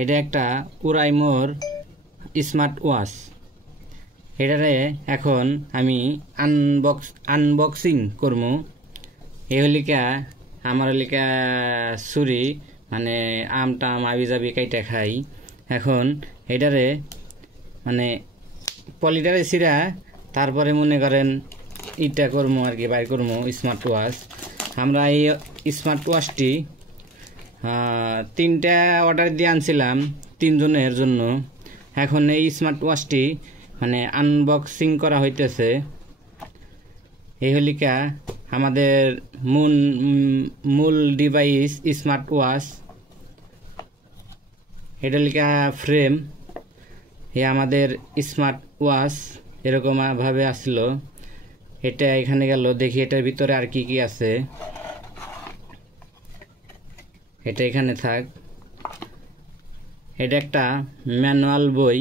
এটা একটা উরাইমোর smart watch. এটারে এখন আমি আনবক্সিং করবো। এই হলিকা আমার হলিকা ছুরি মানে আমটাম আবি কাইটা খাই। এখন এটারে মানে পলিটারে ছিঁড়া তারপরে মনে করেন ইটা করবো আর কি, বাইর করবো স্মার্ট ওয়াচ। আমরা এই স্মার্ট ওয়াচটি 3টা অর্ডার দিয়ে আনছিলাম 3 জনের জন্য। এখন এই স্মার্ট ওয়াচটি মানে আনবক্সিং করা হইতেছে। এই হলিকা আমাদের মূল ডিভাইস স্মার্ট ওয়াচ। এটা লিখা ফ্রেম। এ আমাদের স্মার্ট ওয়াচ এরকম ভাবে আসলো। এটা এখানে গেল, দেখি এটার ভিতরে আর কি কি আছে। এটা এখানে থাক। এটা একটা ম্যানুয়াল বই।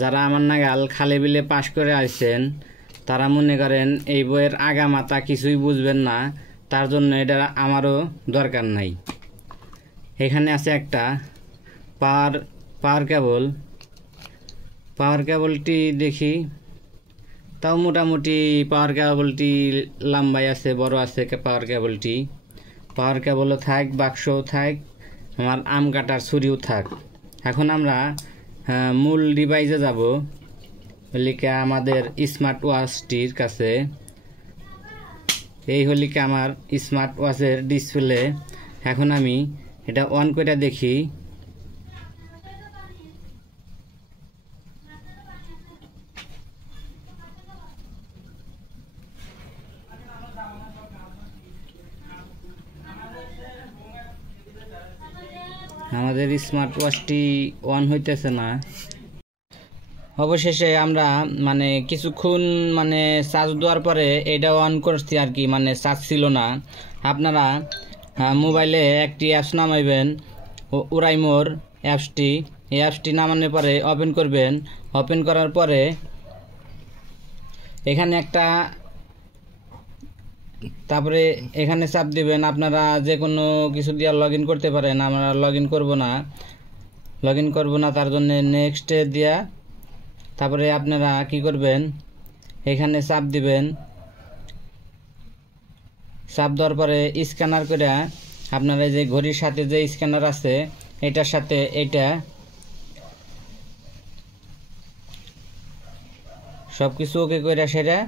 যারা আমার নাগাল খালে বিলে পাশ করে আসছেন তারা মনে করেন এই বইয়ের আগা মাথা কিছুই বুঝবেন না, তার জন্য এটা আমারও দরকার নাই। এখানে আছে একটা পাওয়ার কেবল। পাওয়ার কেবলটি দেখি, তাও মোটামুটি পাওয়ার কেবলটি লম্বাই আছে, বড় আছে পাওয়ার কেবলটি। পাওয়ার কেবলও থাক, বাক্সও থাক, আমার আম কাটার ছুরিও থাক। এখন আমরা মূল ডিভাইসে যাব, হলিকা আমাদের স্মার্ট ওয়াচটির কাছে। এই হলিকা আমার স্মার্ট ওয়াচের ডিসপ্লে। এখন আমি এটা অন করে দেখি। আমাদের স্মার্ট ওয়াচটি অন হইতেছে না। অবশেষে আমরা মানে কিছুক্ষণ মানে চার্জ দেওয়ার পরে এটা অন করছি আর কি, মানে চার্জ ছিল না। আপনারা মোবাইলে একটি অ্যাপস নামাইবেন, উরাইমোর অ্যাপসটি। এই অ্যাপসটি নামানোর পরে ওপেন করবেন। ওপেন করার পরে এখানে একটা, তারপরে এখানে চাপ দিবেন। আপনারা যে কোনো কিছু দিয়ে লগ ইন করতে পারেন। আমরা লগ ইন করবো না, তার জন্য নেক্সট দিয়া তারপরে আপনারা কি করবেন, এখানে চাপ দিবেন। চাপ দেওয়ার পরে স্ক্যানার করে আপনারা যে ঘড়ির সাথে যে স্ক্যানার আছে এটার সাথে এটা সব কিছু ওকে করে সেটা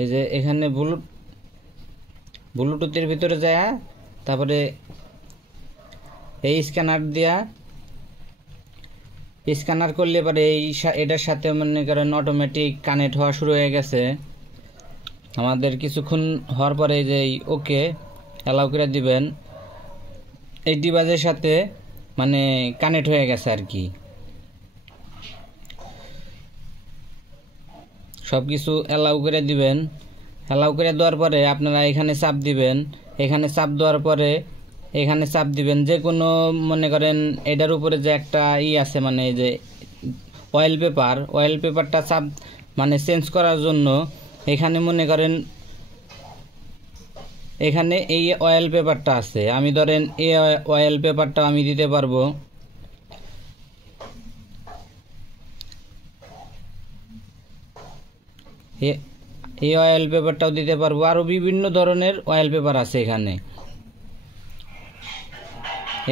এই যে এখানে ব্লুটুথের ভিতরে যায়, তারপরে এই স্ক্যানার দিয়া স্ক্যানার করলে পরে এটার সাথে মনে করেন অটোমেটিক কানেক্ট হওয়া শুরু হয়ে গেছে। আমাদের কিছুক্ষণ হওয়ার পরে যে ওকে অ্যালাউ করে দিবেন। এই ডিভাইসের সাথে মানে কানেক্ট হয়ে গেছে আর কি। সব কিছু অ্যালাউ করে দিবেন। অ্যালাউ করে দেওয়ার পরে আপনারা এখানে চাপ দিবেন। এখানে চাপ দেওয়ার পরে এখানে চাপ দিবেন। যে কোনো মনে করেন এটার উপরে যে একটা আছে মানে এই যে অয়েল পেপারটা চাপ মানে চেঞ্জ করার জন্য এখানে মনে করেন এখানে এই অয়েল পেপারটা আছে। আমি ধরেন এই অয়েল পেপারটা আমি দিতে পারবো। এই অয়েল পেপারটাও দিতে পারবো। আরো বিভিন্ন ধরনের অয়েল পেপার আছে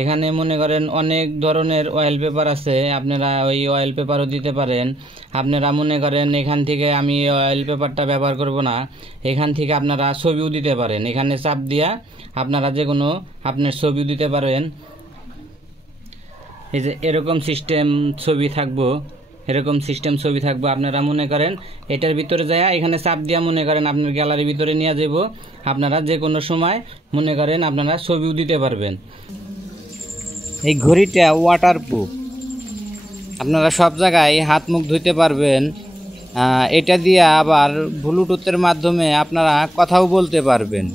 এখানে মনে করেন অনেক ধরনের অয়েল পেপার আছে। আপনারা ওই অয়েল পেপারও দিতে পারেন। আপনারা মনে করেন এখান থেকে আমি অয়েল পেপারটা ব্যবহার করব না, এখান থেকে আপনারা ছবিও দিতে পারেন। এখানে চাপ দিয়া আপনারা যে কোনো আপনার ছবিও দিতে পারেন। এই যে এরকম সিস্টেম ছবি থাকবো, আপনারা মনে করেন এটার ভিতরে যায় এখানে চাপ দিয়া মনে করেন আপনার গ্যালারির ভিতরে নিয়ে যাব। আপনারা যে কোনো সময় মনে করেন আপনারা ছবিও দিতে পারবেন। এই ঘড়িটা ওয়াটারপ্রুফ, আপনারা সব জায়গায় হাত মুখ ধুইতে পারবেন। এটা দিয়ে আবার ব্লুটুথের মাধ্যমে আপনারা কথাও বলতে পারবেন।